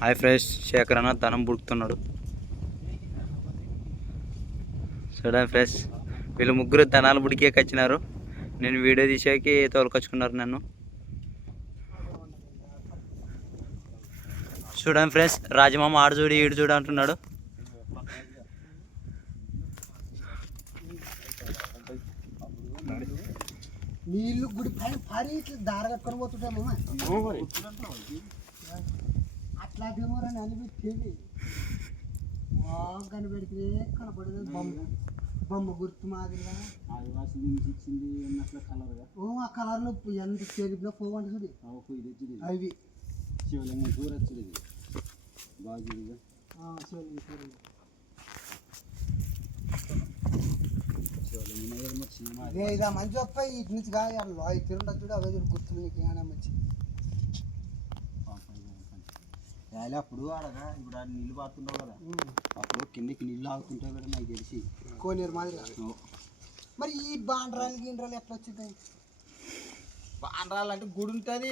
Hi friends, Shekhar అన్న ధనం బుడుకుతున్నాడు. చూడండి ఫ్రెండ్స్, వీళ్ళు ముగ్గురు ధనాలు బుడికేకి వచ్చినారు. నేను వీడియో తీసేకి తోలుకొచ్చుకున్నారు నన్ను. చూడండి ఫ్రెండ్స్, రాజమామ ఆడు చూడు ఈడు చూడు అంటున్నాడు. నీళ్ళు గుడి పైన పారి ఇట్లా దార కట్టుకొని పోతుంటాము అట్లా దేమోరని అనిపించేది. బాగా కనిపెడితే కనపడేది బొమ్మ గుర్తు మాదిరిగా. ఓ ఆ కలర్లో ఎంత చెరిపినా పోవంట చూడు. అవి శివలింగం చూడొచ్చు. ఇదా మంచి వస్తాయి ఇటు నుంచి కాదు తిరుండదు చూడు. అవే చూడు గుర్తులు నీకు ఏమైనా మంచి అప్పుడు ఆడగా ఇప్పుడు ఆడ నీళ్ళు పారుతుంటావు కదా, అప్పుడు కిందకి నీళ్ళు ఆగుతుంటావు కదా నాకు తెలిసి కోనేరు మాదిరిగా. మరి ఈ బాండ్రాలు గిండ్రాలు ఎట్లా వచ్చింటాయి? బాండ్రాలు అంటే గుడి ఉంటుంది.